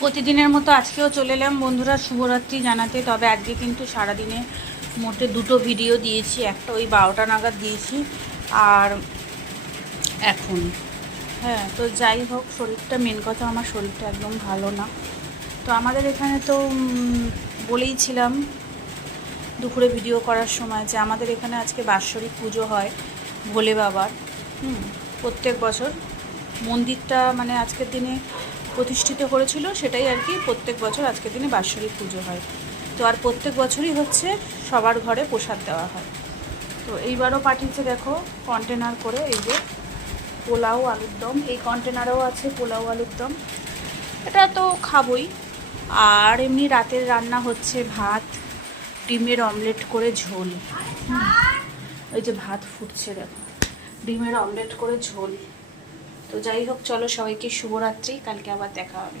প্রতিদিনের মতো আজকেও চলে এলাম বন্ধুরা শুভরাত্রি জানাতে। তবে আজকে কিন্তু সারাদিনে মোটে দুটো ভিডিও দিয়েছি, একটা ওই 12টা নাগাদ দিয়েছি আর এখন। হ্যাঁ, তো যাই হোক, শরীরটা মেন কথা, আমার শরীরটা একদম ভালো না। তো আমাদের এখানে তো বলেইছিলাম দুপুরে ভিডিও করার সময় যে আমাদের এখানে আজকে বাৎসরিক পুজো হয় ভোলে বাবার। প্রত্যেক বছর মন্দিরটা মানে আজকের দিনে প্রতিষ্ঠিত করেছিল, সেটাই আর কি। প্রত্যেক বছর আজকের দিনে বাৎসরিক পুজো হয়। তো আর প্রত্যেক বছরই হচ্ছে সবার ঘরে প্রসাদ দেওয়া হয়। তো এইবারও পাঠিয়েছে দেখো কন্টেনার করে, এই যে পোলাও আলুর দম, এই কন্টেনারেও আছে পোলাও আলুর দম, এটা তো খাবই। আর এমনি রাতের রান্না হচ্ছে ভাত, ডিমের অমলেট করে ঝোল। ওই যে ভাত ফুটছে দেখো, ডিমের অমলেট করে ঝোল। তো যাই হোক, চলো সবাইকে শুভরাত্রি, কালকে আবার দেখা হবে।